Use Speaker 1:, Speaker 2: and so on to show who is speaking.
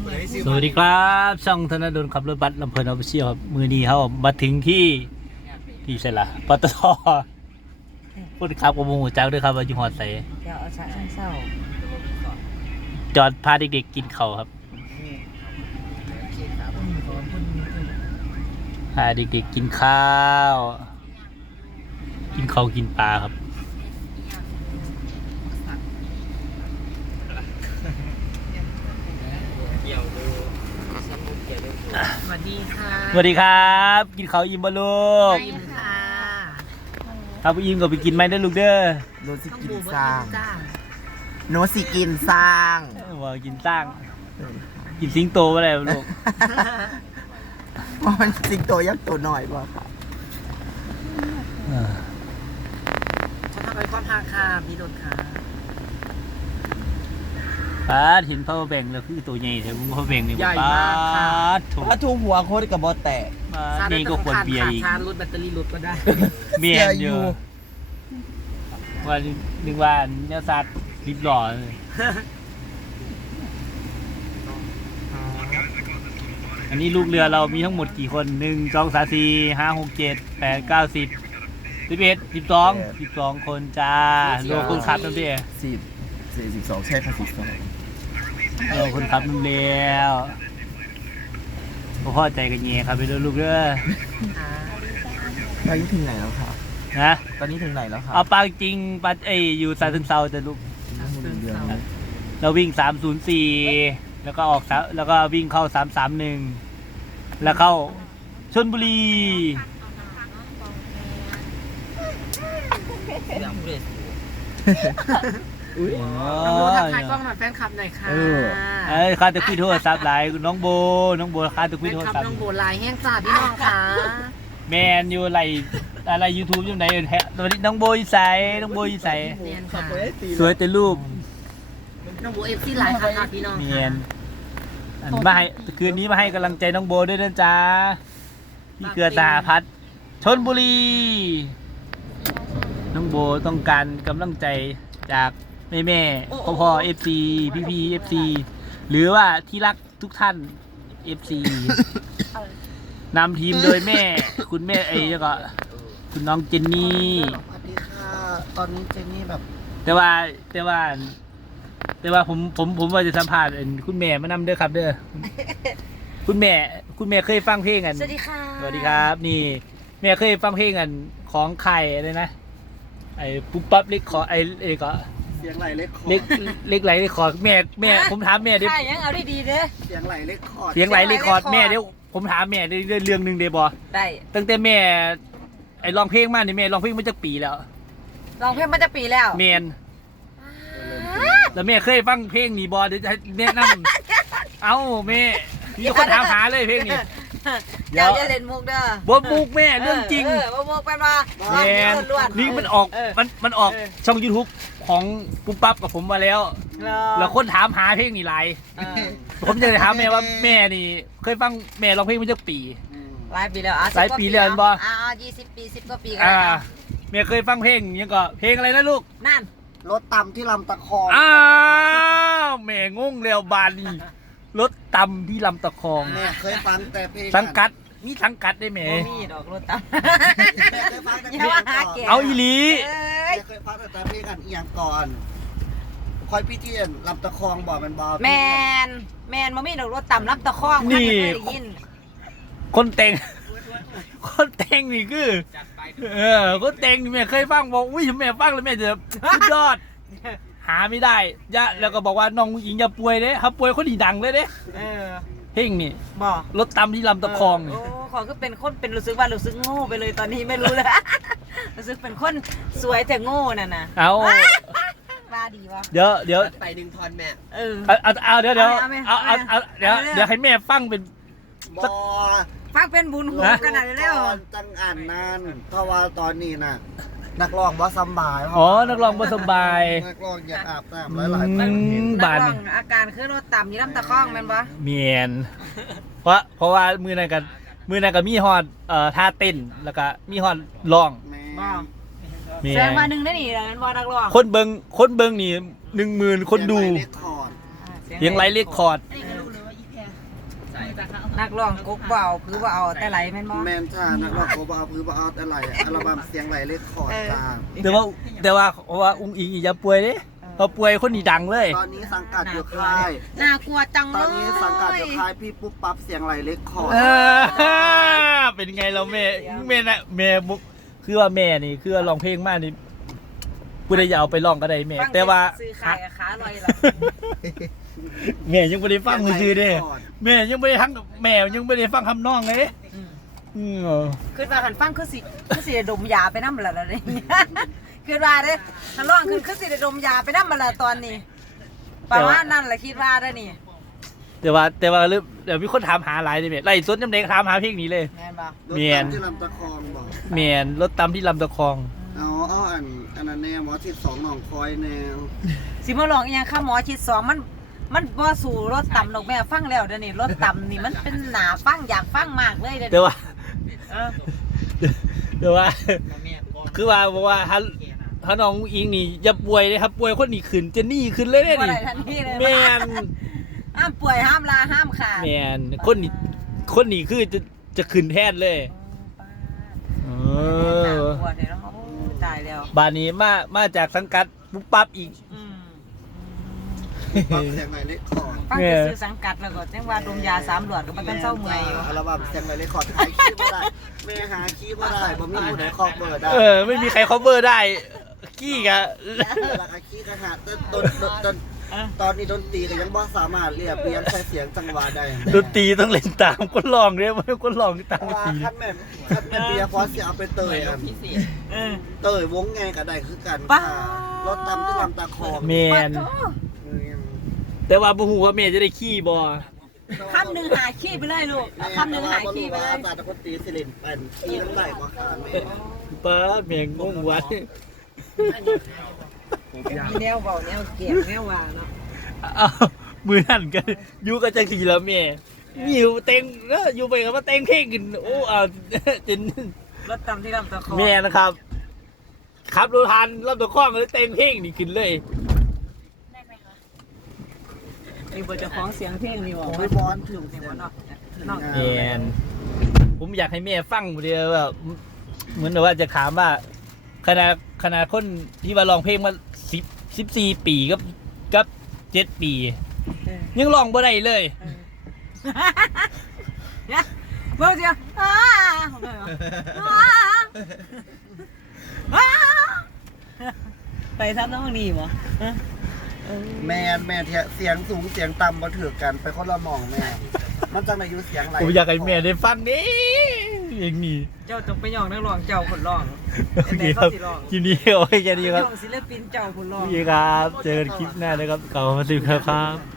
Speaker 1: สวัสดีครับช่องธนดลขับรถบัสลำเพลินออฟฟิเชียลครับมือนี้เขามาถึงที่ใช่ละปตทพูดครับกับวงหัวจักด้วยครับว่าอยู่หอดใส
Speaker 2: เดี๋ยวเอาฉะเศร้า
Speaker 1: จอดพาเด็กๆกินข้าวครับพาเด็กๆกินข้าวกินข้าวกินปลาครับ
Speaker 2: สวัสดีค่ะ
Speaker 1: สวัสดีครับกินข้าวอิ่มบ่ลูก
Speaker 2: อิ่มค่ะ
Speaker 1: ถ้าบ่อิ่มก็ไปกินไหมได้อลูกเด้อ
Speaker 3: โนสิ
Speaker 2: ต้อง
Speaker 3: กิน
Speaker 2: บูบ
Speaker 3: สร้าง
Speaker 2: จ้า
Speaker 3: โนสิกินสร้าง
Speaker 1: ว่ากินสร้างกินสิงโตอะไรลูก
Speaker 3: มันสิงโตยักษ์ตัวหน่อยบ่ค่ะ
Speaker 2: ฉันทำไปความพาค่ะพี่โดนค่ะ
Speaker 1: ป้าเห็นพ่อแบ่งแล้วคือตัวใหญ่แต่พ่อแบ่งนี่ป้าถูก
Speaker 3: ถ้าทุ่มหัวโคตรกับบอแตก
Speaker 1: นี่ก็ขวดเบียร์อีก
Speaker 2: ชาร์จรถแบตเตอรี่รถก็ได้
Speaker 1: เบียร์เยอะวันนึกว่าเนี่ยสัตว์ริบหล่อเลยอันนี้ลูกเรือเรามีทั้งหมดกี่คน1 2 3 4 5 6 7 8 9 10 11 12คนขับนั่นเอง
Speaker 3: 12ใช่ค่ะ12
Speaker 1: คนขับนั่นแล้วพ่อใจกันเงี้ยครับไปดูลูกเรือ
Speaker 3: ตอนนี้ถึงไหนแล้วคะ
Speaker 1: นะ
Speaker 3: ตอนนี้ถึงไหนแล้วคะ
Speaker 1: เอาปลาจริงปลาอยู่ซาซึงเซาจะลูก
Speaker 3: เดือน
Speaker 1: เราวิ่ง304แล้วก็ออกแล้วก็วิ่งเข้า331แล้วเข้าชลบุรีอุ้ย
Speaker 2: น้องโบทักทายกล้องหน่อยแฟนคลับหน่อยค่ะ
Speaker 1: ข้าจะคุยโทรศัพท์หลายน้องโบข้าจะคุยโทร
Speaker 2: แฟนค
Speaker 1: ศั
Speaker 2: ลั
Speaker 1: พ
Speaker 2: บ
Speaker 1: ท์
Speaker 2: น้องโบลายแห้งจ้าพี่น้องค่ะ
Speaker 1: แมนอยู่อะไร YouTube อยู่ไหนตอนนี้น้องโบยใสน้องโบยใส
Speaker 2: เนียนค่ะ
Speaker 1: สวยแต่รูป
Speaker 2: น้องโบเอฟซีหลายค่ะพี่น้อง
Speaker 1: เนี
Speaker 2: ค่ะ
Speaker 1: ยนอันมาให้คืนนี้มาให้กำลังใจน้องโบด้วยนะจ๊ะพี่เกลือตาพัดชลบุรีน้องโบต้องการกำลังใจจากแม่พ่อเอฟซีพี่เอฟซีหรือว่าที่รักทุกท่านเอฟซีนำทีมโดยแม่คุณแม่แล้วก็คุณน้องเจนนี่
Speaker 3: สวัสดีค่ะตอนนี้เจนนี่แบบ
Speaker 1: แต่ว่าผมว่าจะสัมภาษณ์คุณแม่มานำเด้อครับเด้อคุณแม่เคยฟังเพลงกัน
Speaker 2: สวัสดีค่ะ
Speaker 1: สวัสดีครับนี่แม่เคยฟังเพลงกันของใครอะไรนะไอ้ปุ๊บปั๊บเล็กขอไอ้ก็
Speaker 3: เสียงไหลเล็กคอ
Speaker 1: เล็กไหลเล็กขอแม่ผมถามแม่ดิ
Speaker 2: ใช่ยังเอาได้ดีเด้อ
Speaker 3: เสียงไหลเล็กคอ
Speaker 1: เสียงไหลเล็กขอดแม่เดี๋ยวผมถามแม่ได้เรื่องหนึงเดบอ
Speaker 2: ได้
Speaker 1: ตั้งแต่แม่ไอ้ร้องเพลงมาเนี่ยแม่ร้องเพลงมาจากปีแล้ว
Speaker 2: ลองเพลงมันจะปีแล้ว
Speaker 1: แมนแล้วแม่เคยฟังเพลงนี่บอเดี๋ยวจะให้แนะนำเอ้าแม่มีคนถามหาเลยเพลงนี้
Speaker 2: เดี๋ยวจะเล่นมุกเด้อ
Speaker 1: บนมุกแม่เรื่องจริง
Speaker 2: บ่มุกเป็นว่า
Speaker 1: แมน
Speaker 2: ล้วนๆ
Speaker 1: นี่มันออกมันออกช่อง YouTube ของปุ๊บปั๊บกับผมมาแล้ว แล้วคนถามหาเพลงนี่หลายผมจะถามแม่ว่าแม่นี่ เคยฟังแม่ร้องเพลงมาจากปี
Speaker 2: หลายปีแล้วอ่ะ
Speaker 1: หลายปีแล้วเห็นบ่
Speaker 2: 20 ปี 10 กว่าปีกัน
Speaker 1: อ่า
Speaker 2: แล้ว
Speaker 1: แม่เคยฟังเพลงยังก็เพลงอะไรนะลูก
Speaker 2: นั่น
Speaker 3: รถต่ำที่ลำตะคอง
Speaker 1: อ้าวแม่งงแล้วบานนี่รถตำที่ลำตะคอง
Speaker 3: แม่เคยฟังแต่เพลง
Speaker 1: สังกัดมีสังกัดได้ไหม
Speaker 2: บ่มีดอกรถตั้ม
Speaker 3: แม่เคยฟังแต่เพ
Speaker 2: อย่า
Speaker 3: ลง
Speaker 2: ว่าหา
Speaker 3: ก่อน
Speaker 2: เก็บ
Speaker 1: เอาอีหลี
Speaker 2: เอ้
Speaker 3: แม่
Speaker 2: ย
Speaker 3: เคยฟังแต่เพลงกันอีหยังก่อนคอยพี่เทียนลำตะคองบอกมันบอ
Speaker 2: แมนบ่มีดอกรถต่ำรับตะข้องพัดไม่เคยได้ยิน
Speaker 1: คนแต่งนี่คือคนแต่งนี่แม่เคยฟังบอกอุ้ยแม่ฟังแล้วแม่จะสุดยอด หาไม่ได้ยะแล้วก็บอกว่าน้องผู้หญิงอย่าป่วยเด้ถ้าป่วยคนดีดังเลยเด้
Speaker 2: เออ
Speaker 1: เพลงนี่
Speaker 2: บ่
Speaker 1: รถตำที่ลำตะคองนี่
Speaker 2: โอ้ขอคือเป็นคนเป็นรู้สึกโง่ไปเลยตอนนี้ไม่รู้เลย รู้สึกเป็นคนสวยแต่โง่น่ะนะ
Speaker 1: เอา
Speaker 2: ว่าดีวะ
Speaker 1: เดี๋ยว
Speaker 3: ไปหนึ่งทอนแม่
Speaker 2: เออ
Speaker 1: เอาเดี๋ยว
Speaker 2: เอาไหม
Speaker 1: เดี๋ยวให้แม่ฟังเป็น
Speaker 3: บอ
Speaker 2: ฟังเป็นบุญหูขนาดนี้แล้ว
Speaker 3: ตอนจังอ่านนั้นเพราะว่าตอนนี้น่ะ นักร้องบ่สำบาย
Speaker 1: อ๋อนักร้องบ่สบาย
Speaker 3: นักร้องอยากอาบน้ำหลายๆคน
Speaker 1: บาน
Speaker 2: นักร้องอาการคือรถต่ำยี่ลำตะข้องแม่นบ่
Speaker 1: เมียนเพราะว่ามือนั้นกันมีฮอดท่าเต้นแล้วก็มีฮอดร้อง
Speaker 3: แม่
Speaker 2: บ่
Speaker 1: เมีย
Speaker 2: แสดงว่าหนึ่งได้นี่แม่นบ่นักร้อง
Speaker 1: คนเบิงนี่10,000คนดู
Speaker 3: เสียงไหลเล็กคอร์ด
Speaker 1: เสียงไลฟ์เรคคอร์ด
Speaker 2: อันนี้ก็รู้เลยว่าอีแพรนักร้องกกเบาคือว่าเอาแต่ไหลแม่นบ่
Speaker 3: แมนจ้านักร้องโคบาพื้นบาเอาแต่ไหลอัลบั้มเสียงไหลเลคคอร์ดจ้า
Speaker 1: แต่ว่าเพราะว่าอุ้งอิงอย่าป่วยเด้พอป่วยคนนี้ดังเลย
Speaker 3: ตอนนี้สังกัดอยู่ค่าย
Speaker 2: น่ากลัวจัง
Speaker 3: ต
Speaker 2: เล
Speaker 3: อนนี้สังกัดอยู่ค่ายพี่ปุ๊บปั๊บเสียงไหลเลคคอร์ด
Speaker 1: เป็นไงเราแม่นะแม่บุคือว่าแม่นี่คือว่าร้องเพลงมากนี่กูได้อยากเอาไปร้องก็ได้แม่แต่ว่า
Speaker 2: ซื้อขายกับขาลอยล่ะ
Speaker 1: แม่ยังไม่ได้ฟังมือถือเด้แม่ยังไม่ได้ทั้งแม่ยังไม่ได้ฟังคำน้องเลยเออ
Speaker 2: คือว่าคันฟังคือสิได้ดมยาไปนำล่ะนี่คือว่าเด้คันร้องคือสิได้ดมยาไปนำล่ะตอนนี้ประมาณนั้นแหละคิดว่าได้นี่
Speaker 1: แต่ว่าเดี๋ยวมีคนถามหาหลายเลยแม่ไล่สดน้ำแดงถามหาเพลงนี้เลย
Speaker 2: แม่นบ่
Speaker 3: รถตามที่ลำตะคองบอก
Speaker 1: แม่นรถตำที่ลำตะคอง
Speaker 3: เอาอันนั้นแนวหมอที่2หนองคอยแนว
Speaker 2: สิมาลองอีหยังค่ะหมอชิด2มันบ่สู่รถต่ำดอกแม่ฟังแล้วเดี๋ยวนี้รถต่ำนี่มันเป็นหนาฟังอยากฟังมากเลยเดี๋ยว
Speaker 1: แต่
Speaker 2: นี้
Speaker 1: ว่า
Speaker 2: เออ
Speaker 1: แต่ว่า คือว่าบอกว่าถ้าน้องอิงนี่อย่าป่วยเลยครับป่วยคนนี้ขึ้นจะหนี่ขึ้นเลยเนี่ย
Speaker 2: บ่
Speaker 1: นี่
Speaker 2: ได้ทันทีเลย
Speaker 1: แม่น
Speaker 2: ห้ามป่วยห้ามลาห้ามขาด
Speaker 1: แม่นคนนี้คือจะขึ้นแทนเลยเออ
Speaker 2: ปวดเนี่ยแล้วเขาตายแล้ว
Speaker 1: บานนี้มาจากสังกัดปุ๊บปั๊บอีก
Speaker 3: ปั๊บเสียงไหลเลคคอร์ด
Speaker 2: ฟังจะซื้อสังกัดแล้วก็จังว่าดมยา3 หลอดก็บ่ทันเศร้าเมื่อยอยู่
Speaker 3: อัลบั้มเสียงไหลเลคคอร์ดหาคีย์บ่ได้แม่หาคีย์บ่ได้บ่มีผู้ใดครอบเบอร์ได้
Speaker 1: ไม่มีใคร cover ได้กี้กะ
Speaker 3: แล้วก็คีย์ก็หาตอนนี้ดนตรีก็ยังบ่สามารถเรียบเรียงใช้เสียงจังหวะได้
Speaker 1: ดนตรีต้องเล่นตามคนร้องเนี่ยไม่คนร้องตาม
Speaker 3: เพ
Speaker 1: ด
Speaker 3: ราะ
Speaker 1: น
Speaker 3: ว่า
Speaker 1: ตรี
Speaker 3: คันแม่เบียร์พอสิเอาไปเตยอัน
Speaker 2: เออ
Speaker 3: เตยวงไงก็ได้คือกัน
Speaker 2: ป้า
Speaker 3: รถตำที่ลำตาคอง
Speaker 1: แมน
Speaker 2: ปัดโถ่
Speaker 1: แต่ว่าบ่ฮู้ว่าแม่จะได้ขี้บ่
Speaker 2: คำหนึ่งหาขี้ไปเลยลูกคำหนึ่งหาขี้ไปเลย
Speaker 3: ตาตะคนตีสิเลนเป็นตีน้ำไหลมาขาแม่
Speaker 1: ป้าแม่งงวัด
Speaker 2: มีแนวเบาแนวเกลียดแนวว่าเนาะ
Speaker 1: เอ้ามือนั่นกันอยู่กันจังซี่แล้วแม่มีอยู่เต็งอยู่ไปก็มาเต็งเพลงกันโอ้เอาจน
Speaker 2: รถตำที่ลำตะคอง
Speaker 1: แม่นะครับขับรถทันรับตัวข้องแล้วเต็งเพลงนี่ขึ้นเลย
Speaker 2: มีบทเจ้าของเสียงเพลงนี่บอก
Speaker 3: โอ้ยบอลถึง
Speaker 2: เสี
Speaker 3: เสี
Speaker 2: ย
Speaker 3: ย
Speaker 2: ง
Speaker 3: ง
Speaker 2: ว่าเนาะ
Speaker 3: เนาะ
Speaker 1: แม่นผมอยากให้แม่ฟังเดียวแบบเหมือนแบบว่าจะถามว่าขนาดคนที่มาร้องเพลงมา14 ปีกับ7 ปี ยังร้องบ่ได้เลย
Speaker 2: เนี่ยเบิ่งเสียงไปทำน้องนี่บ่
Speaker 3: แม่เสียงสูงเสียงต่ำมาถือกันไปคนละหมองแม่ มันจังอายุเสียงไหล
Speaker 1: ผมอยากให้แม่ได้ฟังนี่อย่างนี้
Speaker 2: เจ้าจงไปย่องนักร้องเจ้าคนร้อง
Speaker 1: โอเคครับคลิปนี้โอ้ยแค่นี้ครับ
Speaker 2: ย่องศิลปินเจ้าคนร้อง
Speaker 1: โอเคครับ เจอกันคลิปหน้านะครับเก่ามาสิครับ